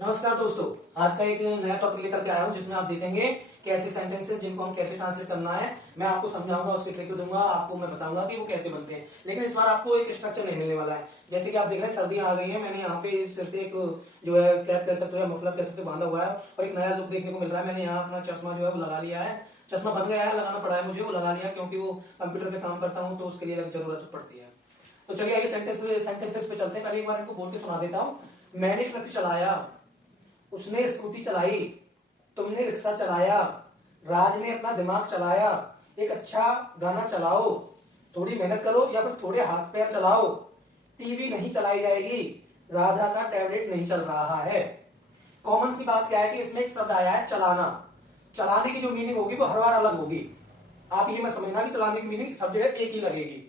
नमस्कार दोस्तों। आज का एक नया टॉपिक लेकर के आया हूं जिसमें आप देखेंगे कि ऐसे सेंटेंसेस जिनको हम कैसे ट्रांसलेट करना है। मैं आपको समझाऊंगा, उसकी ट्रिक दूंगा, आपको मैं बताऊंगा कि वो कैसे बनते हैं। लेकिन इस बार आपको एक स्ट्रक्चर नहीं मिलने वाला है। जैसे कि आप देख रहे हैं सर्दियां आ गई हैं, मैंने यहाँ पे सिर से एक जो है कैप कह सकते हो या मफलर कह सकते हो बांधा हुआ है और एक नया लुक देखने को मिल रहा है। मैंने यहाँ अपना चश्मा जो है वो लगा लिया है। चश्मा बन गया है, लगाना पड़ा है मुझे, वो लगा लिया क्योंकि वो कंप्यूटर पे काम करता हूँ तो उसके लिए जरूरत पड़ती है। तो चलिए आइए सेंटेंसेस पे चलते हैं। पहले एक बार इनको बोल के सुना देता हूँ। मैंने ट्रक चलाया, उसने स्कूटी चलाई, तुमने रिक्शा चलाया, राज ने अपना दिमाग चलाया। एक अच्छा गाना चलाओ, थोड़ी मेहनत करो या फिर थोड़े हाथ पैर चलाओ। टीवी नहीं चलाई जाएगी, राधा का टैबलेट नहीं चल रहा है। कॉमन सी बात क्या है कि इसमें एक शब्द आया है चलाना। चलाने की जो मीनिंग होगी वो हर बार अलग होगी। आप ये मत समझना कि चलाने की मीनिंग सब जगह एक ही लगेगी।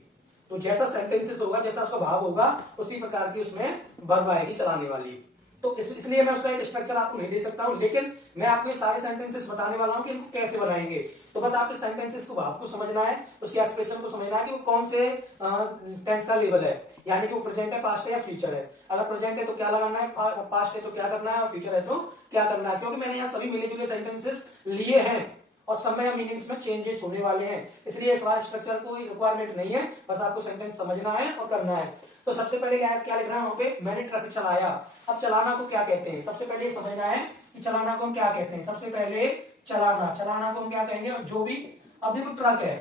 तो जैसा सेंटेंसेस होगा, जैसा उसका भाव होगा, उसी प्रकार की उसमें वर्ब आएगी चलाने वाली। तो इसलिए मैं उसका एक स्ट्रक्चर आपको नहीं दे सकता हूं, लेकिन मैं आपको ये सारे सेंटेंसेस बताने वाला हूं कि इनको कैसे बनाएंगे। तो बस आपके सेंटेंसेस को भाव को समझना है, उसके एक्सप्रेशन को समझना है कि वो कौन से टेंस का लेवल है, यानी कि वो प्रेजेंट है, पास्ट है या फ्यूचर है। अगर प्रेजेंट है तो क्या लगाना है, पास्ट है तो क्या करना है और फ्यूचर है तो क्या करना है। क्योंकि मैंने यहाँ सभी मिले जुले सेंटेंसेस लिए हैं और समय मीनिंग्स में चेंजेस होने वाले हैं, इसलिए इस बार स्ट्रक्चर कोई रिक्वायरमेंट नहीं है, बस आपको सेंटेंस समझना है और करना है। तो सबसे पहले क्या लिख रहा है वहां पे, मैंने ट्रक चलाया। अब चलाना को क्या कहते हैं, सबसे पहले समझना है कि चलाना को हम क्या कहते हैं। सबसे पहले चलाना को हम क्या कहेंगे, जो भी, अब देखो ट्रक है,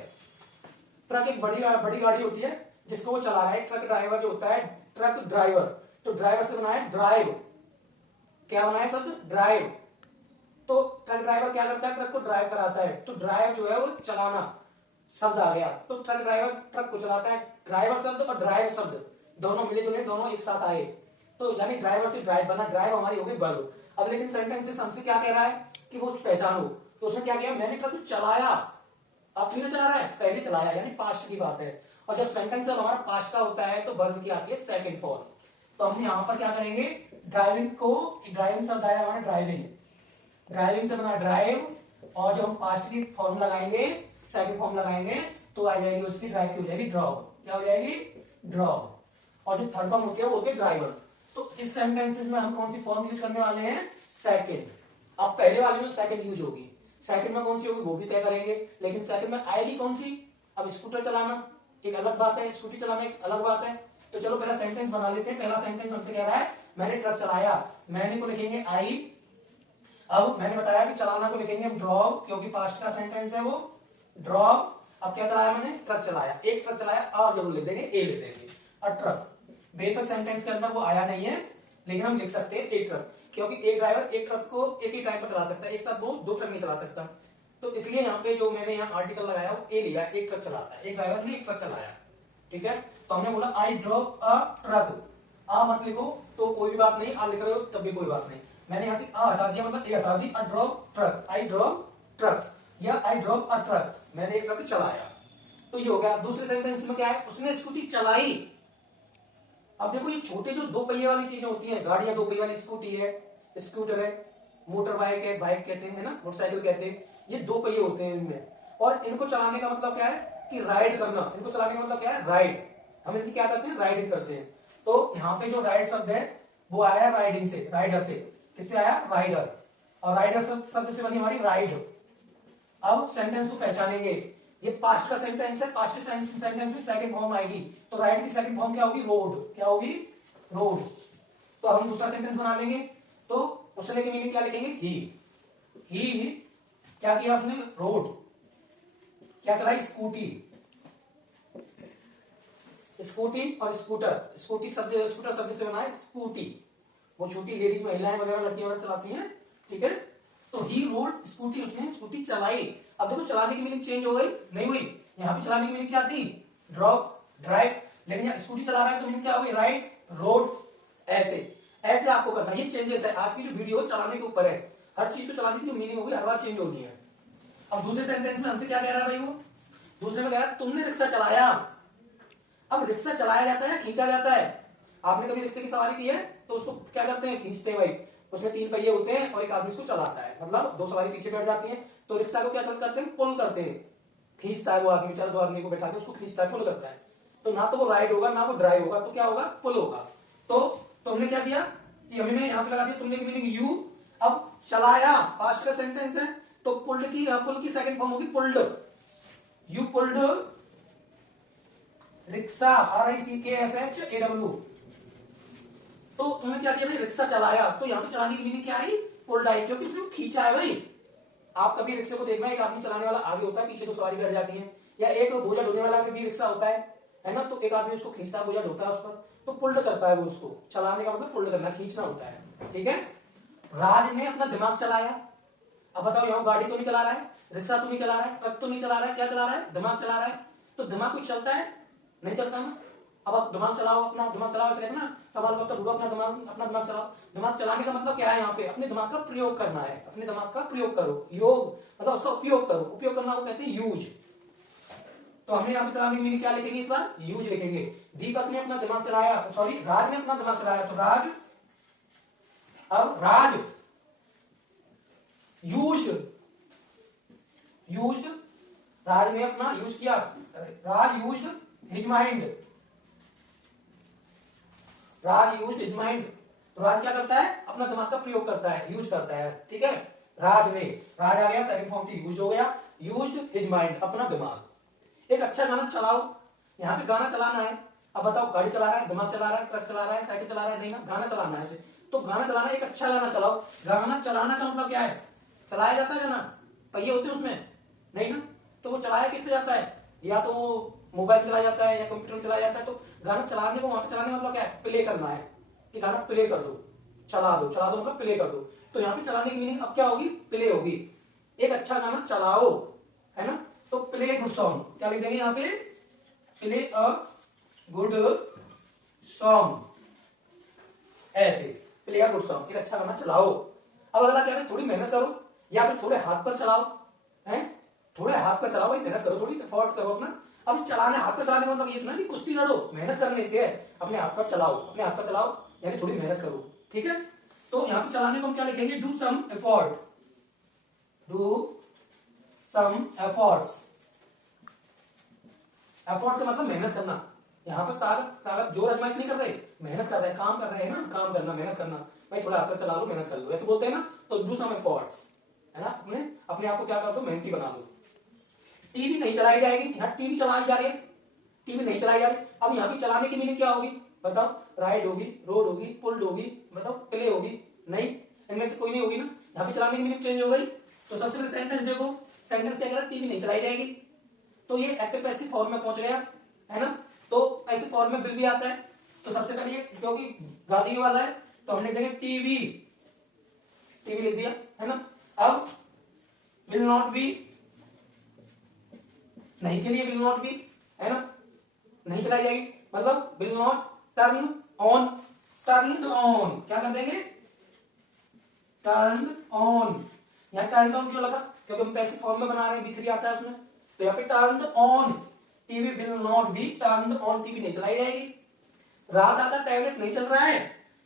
ट्रक एक बड़ी गाड़ी होती है जिसको वो चला रहा है। ट्रक ड्राइवर जो होता है, ट्रक ड्राइवर, तो ड्राइवर से बना है ड्राइव। क्या बना है शब्द, ड्राइव। तो ट्रक ड्राइवर क्या करता है, ट्रक को ड्राइव कराता है। तो ड्राइव जो है वो चलाना शब्द आ गया। तो ट्रक ड्राइवर ट्रक को चलाता है। ड्राइवर शब्द और ड्राइव शब्द दोनों मिले जुले, दोनों एक साथ आए, तो यानी ड्राइवर से ड्राइव बना, ड्राइव हमारी होगी वर्ब। अब लेकिन सेंटेंसेस हमसे क्या कह रहा है कि वो पहचानो। तो उसने क्या किया, मैंने ट्रक चलाया। अब क्यों चला रहा है, पहले चलाया, यानी पास्ट की बात है। और जब सेंटेंस जब हमारा पास्ट का होता है तो वर्ब की आती है सेकंड फॉर्म। तो हम यहाँ पर क्या करेंगे, ड्राइविंग को, ड्राइविंग शब्द आया हमारा ड्राइविंग, ड्राइविंग से बना ड्राइव, और जब हम पास्ट की फॉर्म लगाएंगे, सेकंड फॉर्म लगाएंगे, तो आ जाएगी उसकी ड्राइव की हो जाएगी ड्रॉप। क्या हो जाएगी, ड्रॉप। और जो थर्ड फॉर्म होती है वो होती है ड्राइवर। तो इस सेंटेंसेस में हम कौन सी फॉर्म यूज करने वाले हैं, सेकंड। अब पहले वाले में सेकंड यूज होगी, सेकंड में कौन सी होगी वो भी तय करेंगे, लेकिन सेकंड में आएगी कौन सी। अब स्कूटर चलाना एक अलग बात है, स्कूटी चलाना एक अलग बात है। तो चलो पहला सेंटेंस बना लेते हैं। पहला सेंटेंस हमसे कह रहा है मैंने ट्रक चलाया, मैंने को लिखेंगे आई। अब मैंने बताया कि चलाना को लिखेंगे हम ड्रॉप, क्योंकि पास्ट का सेंटेंस है वो ड्रॉप। अब क्या चलाया मैंने, ट्रक चलाया, एक ट्रक चलाया, और जरूर लिख देंगे, ए लिख देंगे। और ट्रक बेसिक सेंटेंस के अंदर वो आया नहीं है, लेकिन हम लिख सकते हैं एक ट्रक, क्योंकि एक ड्राइवर एक ट्रक को एक ही टाइम पर चला सकता है, एक साथ वो दो ट्रक नहीं चला सकता। तो इसलिए यहाँ पे जो मैंने यहाँ आर्टिकल लगाया वो ए लिया, एक ट्रक चलाता है, एक ड्राइवर ने एक ट्रक चलाया। ठीक है, तो हमने बोला आई ड्रॉप अ ट्रक। आ मत लिखो तो कोई भी बात नहीं, आ लिख रहे हो तब भी कोई बात नहीं। मैंने यहाँ से आ हटा दिया, मतलब ए हटा दी, a drop truck, I drop truck, या आई ड्रॉप अ ट्रक, मैंने एक ट्रक चलाया। तो ये हो गया। दूसरे सेंटेंस में क्या है, उसने स्कूटी चलाई। अब देखो ये छोटे जो दो पहिए वाली चीजें होती हैं, गाड़ियां दो पहिए वाली, स्कूटी है, स्कूटर है, मोटर बाइक है, बाइक कहते हैं ना, मोटरसाइकिल कहते हैं, ये दो पहिए होते हैं इनमें। और इनको चलाने का मतलब क्या है कि राइड करना, इनको चलाने का मतलब क्या है, राइड। हम इनकी क्या करते हैं, राइडिंग करते हैं। तो यहाँ पे जो राइड शब्द है वो आया राइडिंग से, राइडर से। किससे आया, राइडर। और राइडर शब्द से बनी हमारी राइड। अब सेंटेंस को पहचानेंगे, ये पास्ट का सेंटेंस है, पास्ट के सेंटेंस में सेकंड फॉर्म आएगी। तो राइड की सेकंड फॉर्म क्या होगी, रोड। क्या होगी, रोड। तो हम दूसरा सेंटेंस बना लेंगे। तो उसने की मीनिंग क्या लिखेंगे, ही क्या किया उसने, रोड। क्या चलाई, स्कूटी। स्कूटी और स्कूटर, स्कूटी शब्द, स्कूटर शब्द से बना है स्कूटी, वो छोटी लेडीज महिलाएं वगैरह लड़कियां वगैरह चलाती हैं। ठीक है, तो ही रोड स्कूटी, उसने स्कूटी चलाई। अब देखो चलाने की मीनिंग चेंज हो गई, नहीं हुई। यहाँ पे चलाने की मीनिंग क्या थी, ड्रॉप, ड्राइव, लेकिन यहाँ स्कूटी चला रहा है तो मीनिंग क्या हो गई, राइड, रोड। ऐसे ऐसे आपको करना, ये चेंजेस है। आज की जो वीडियो चलाने के ऊपर है, हर चीज को चलाने की जो मीनिंग होगी हर बार चेंज होनी है। अब दूसरे सेंटेंस में हमसे क्या कह रहा है भाई, वो दूसरे में कह रहा है तुमने रिक्शा चलाया। अब रिक्शा चलाया जाता है, खींचा जाता है। आपने कभी रिक्शे की सवारी की है तो उसको क्या करते हैं, खींचते हैं भाई। उसमें तीन पहिए होते हैं और एक आदमी उसको चलाता है, मतलब दो सवारी पीछे बैठ जाती है। तो रिक्शा को क्या करते हैं, पुल करते हैं, खींचता है वो आदमी, चल दो आदमी को बैठा के उसको खींचता है, पुल करता है। तो ना तो वो राइड होगा ना वो ड्राइव होगा, तो क्या होगा, पुल होगा। तो तुमने क्या किया, ये हमने यहाँ पे लगा दिया, तुमने की मीनिंग यू। अब चलाया पास्ट का सेंटेंस है, तो पुल्ड की पुल की सेकंड फॉर्म होगी pulled. You pulled rickshaw, RICKSHAW। तो तुमने क्या किया भाई, रिक्शा चलाया। तो यहाँ पे चलाने की मीनिंग क्या आई, पुल्ड आई, क्योंकि उसने खींचा है भाई। आप कभी रिक्शे को देखना, एक आदमी चलाने वाला आगे होता है, पीछे तो सवारी बैठ जाती है, या एक बोझा ढोने वाला भी रिक्शा होता है ना, तो एक आदमी उसको खींचता है, बोझा ढोता है उस पर, तो पुल्ड करता है वो उसको। चलाने का मतलब पुल्ड करना, खींचना होता है, ठीक है। राज ने अपना दिमाग चलाया। अब बताओ, यहाँ गाड़ी तो नहीं चला रहा है, रिक्शा तो नहीं चला रहा है, ट्रक तो नहीं चला रहा है, क्या चला रहा है, दिमाग चला रहा है। तो दिमाग कुछ चलता है, नहीं चलता ना। अब आप दिमाग चलाओ, अपना दिमाग चलाओ, ऐसे कहते हैं ना, सवाल वक्त ढूंढो अपना दिमाग चलाओ। दिमाग चलाने का मतलब क्या है, यहाँ पे अपने दिमाग का प्रयोग करना है, अपने दिमाग का प्रयोग करो। योग मतलब उसका उपयोग करो, उपयोग करना को कहते हैं यूज। तो हमने यहाँ पे चलाने की मीनिंग क्या लिखेंगे इस बार, यूज लिखेंगे। दीपक ने अपना दिमाग चलाया, सॉरी राज ने अपना दिमाग चलाया, तो राज, अब राज यूज राज ने अपना यूज किया, राज यूज हिज माइंड, राज यूज हिज माइंड। तो राज क्या करता है, अपना दिमाग का प्रयोग करता है, यूज करता है, ठीक है। राज ने, राज आ गया, सेकंड फॉर्म थी यूज हो गया, यूज्ड हिज माइंड, अपना दिमाग। एक अच्छा गाना चलाओ, यहाँ पे गाना चलाना है। अब बताओ, गाड़ी चला रहा है, दिमाग चला रहा है, ट्रक चला रहा है, साइकिल चला रहा है, नहीं ना, गाना चलाना है उसे। तो गाना चलाना, एक अच्छा गाना चलाओ। गाना चलाना का मतलब क्या है, चलाया जाता है ना, पहिए होते हैं उसमें, नहीं ना, तो वो चलाया कैसे जाता है, या तो मोबाइल चलाया जाता है या कंप्यूटर में चलाया जाता है। तो गाना चलाने को, वहां पे चलाने का मतलब क्या है, प्ले करना है, कि गाना प्ले कर दो, चला दो, चला दो मतलब प्ले कर दो। तो यहाँ पे चलाने की मीनिंग अब क्या होगी, प्ले होगी। एक अच्छा गाना चलाओ, है ना, तो प्ले गुड सॉन्ग, क्या लिख देंगे यहाँ पे, प्ले अ गुड सॉन्ग, ऐसे प्ले अ गुड सॉन्ग, एक अच्छा गाना चलाओ। अब अगला क्या है, थोड़ी मेहनत करो, या फिर थोड़े हाथ पर चलाओ, हैं, थोड़े हाथ पर चलाओ भाई, मेहनत करो, थोड़ी एफर्ट करो अपना। अब चलाने, हाथ पर चलाने का मतलब ये ना कि कुश्ती लड़ो, मेहनत करने से है, अपने हाथ पर चलाओ, अपने हाथ पर चलाओ, यानी थोड़ी मेहनत करो, ठीक है। तो यहाँ पे चलाने को हम क्या लिखेंगे, do some effort, do some efforts. Effort का मतलब मेहनत करना। यहाँ पर ताकत जोर आजमाइश नहीं कर रहे, मेहनत कर रहे हैं, काम कर रहे हैं ना, काम करना, मेहनत करना। भाई थोड़ा हाथ पर चला लो, मेहनत कर लो, ऐसे बोलते हैं ना। तो डू सम एफर्ट्स, है ना, अपने आप को क्या कर दो, मेहनती बना दो। टीवी नहीं चलाई जाएगी, यहाँ टीवी चलाई जा रही है, टीवी नहीं चलाई जा रही। अब यहाँ पे चलाने की मीनिंग क्या होगी, बताओ, राइड होगी, रोड होगी, पुल्ड होगी, बताओ, प्ले होगी, नहीं, इनमें से कोई नहीं होगी ना। यहाँ पे चलाने की मीनिंग चेंज हो गई। तो सबसे पहले सेंटेंस देखो, सेंटेंस क्या कह रहा है, टीवी नहीं चलाई जाएगी, तो ये एक्टिव पैसिव फॉर्म में पहुंच गया, है ना। तो ऐसे फॉर्म में विल भी आता है। तो सबसे पहले ये क्योंकि गादी वाला है, तो हमने देंगे टीवी, टीवी लिख दिया, है ना। अब विल नॉट बी, नहीं के लिए विल नॉट बी, है ना, नहीं चलाई जाएगी, मतलब will not turn on, turn on, क्या कर देंगे, टर्न ऑन। यहाँ टर्न ऑन क्यों लगा, क्योंकि हम पैसिव फॉर्म में बना रहे हैं, B3 आता है उसमें। तो यहाँ पे turn on, TV will not be turn on, TV नहीं चलाई जाएगी। रात आता, टैबलेट नहीं चल रहा है।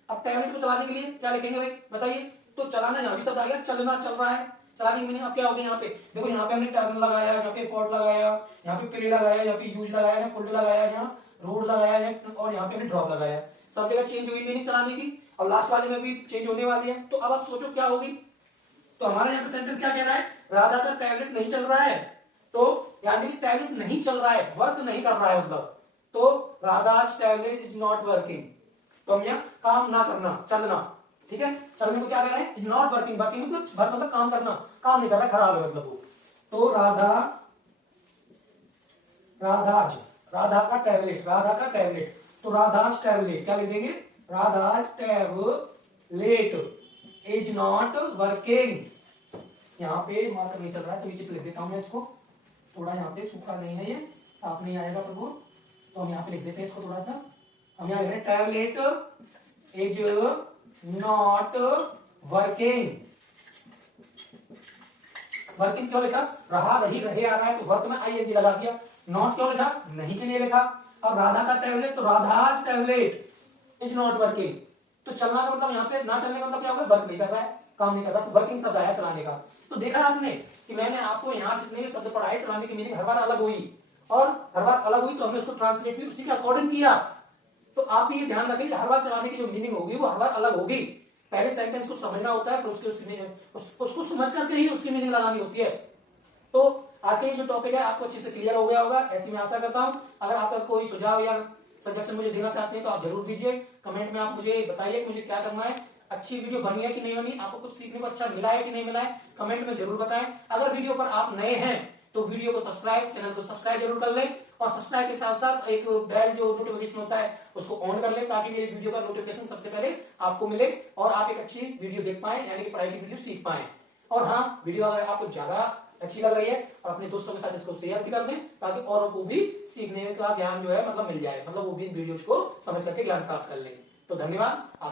अब टैबलेट को चलाने के लिए क्या लिखेंगे भाई, बताइए। तो चलाना यहाँ भी शब्द आ गया, चलना, चल रहा है। चलाने की मीनिंग अब क्या होगी, यहाँ पे देखो, यहाँ पे हमने टर्न लगाया, यहाँ पे एफर्ट लगाया, यहाँ पे प्ले लगाया, यहाँ पे यूज लगाया, यहाँ पुल्ड लगाया, यहाँ रोड लगाया, और यहाँ पे हमने ड्रॉप लगाया। सब जगह चेंज हुई मीनिंग चलाने की। अब लास्ट वाले में भी चेंज होने वाली है। तो अब आप सोचो क्या होगी। तो हमारा यहाँ पे सेंटेंस क्या कह रहा है, राधा का टैबलेट नहीं चल रहा है। तो यानी कि टैबलेट नहीं चल रहा है, वर्क नहीं कर रहा है, मतलब। तो राधा's टैबलेट इज नॉट वर्किंग। तो हम यहाँ काम ना करना, चलना, ठीक है। चलने को क्या कह रहे हैं, इज नॉट वर्किंग, वर्किंग मतलब काम करना, काम नहीं कर रहा, खराब है मतलब वो। तो राधा का टैबलेट, राधा का टैबलेट, तो राधा's टैबलेट क्या लिख देंगे, राधा's टैबलेट इज नॉट वर्किंग। यहाँ पे मार्कर नहीं चल रहा है, तो नीचे लिख देता हूं मैं इसको, थोड़ा यहाँ पे सूखा नहीं है, ये साफ नहीं आएगा फिर वो, तो हम यहाँ पे लिख देते हैं इसको थोड़ा सा। हम यहाँ लिख रहे हैं tablet is not working. Working क्यों लिखा, रहा, रही, रहे आ रहा है, तो वर्क में आईएनजी लगा दिया। नॉट क्यों लिखा, नहीं के लिए लिखा। अब राधा का टैबलेट, तो राधा's टैबलेट इज नॉट वर्किंग। तो चलना का मतलब यहाँ पे ना चलने का मतलब क्या होगा, वर्क नहीं कर रहा है, काम नहीं कर रहा, तो वर्किंग शब्द आया चलाने का। तो देखा आपने कि मैंने आपको यहाँ जितने भी शब्द पढ़ाए, चलाने की मीनिंग हर बार अलग हुई, और हर बार अलग हुई तो हमने उसको ट्रांसलेट भी उसी के अकॉर्डिंग किया। तो आप भी ये ध्यान रखें, हर बार चलाने की जो मीनिंग होगी वो हर बार अलग होगी। पहले सेंटेंस को समझना होता है, फिर उसको समझ करके ही उसकी मीनिंग लगानी होती है। तो आज का ये जो टॉपिक है आपको अच्छे से क्लियर हो गया होगा, ऐसी मैं आशा करता हूं। अगर आपका कोई सुझाव या सजेशन मुझे देना चाहते हैं तो आप जरूर दीजिए। कमेंट में आप मुझे बताइए कि मुझे क्या करना है। अच्छी वीडियो बनी है कि नहीं बनी, आपको कुछ सीखने को अच्छा मिला है कि नहीं मिला है, कमेंट में जरूर बताएं। अगर वीडियो पर आप नए हैं तो वीडियो को चैनल को सब्सक्राइब जरूर कर लें, और सब्सक्राइब के साथ साथ एक बेल जो नोटिफिकेशन होता है उसको ऑन कर लें, ताकि मेरी वीडियो का नोटिफिकेशन सबसे पहले आपको मिले और आप एक अच्छी वीडियो देख पाए, यानी कि पढ़ाई की वीडियो सीख पाए। और हाँ, वीडियो अगर आपको ज्यादा अच्छी लग रही है और अपने दोस्तों के साथ इसको शेयर भी कर दें, ताकि औरों को भी सीखने का ज्ञान जो है मतलब मिल जाए, मतलब वो भी वीडियोज को समझ करके ज्ञान प्राप्त कर लें। तो धन्यवाद।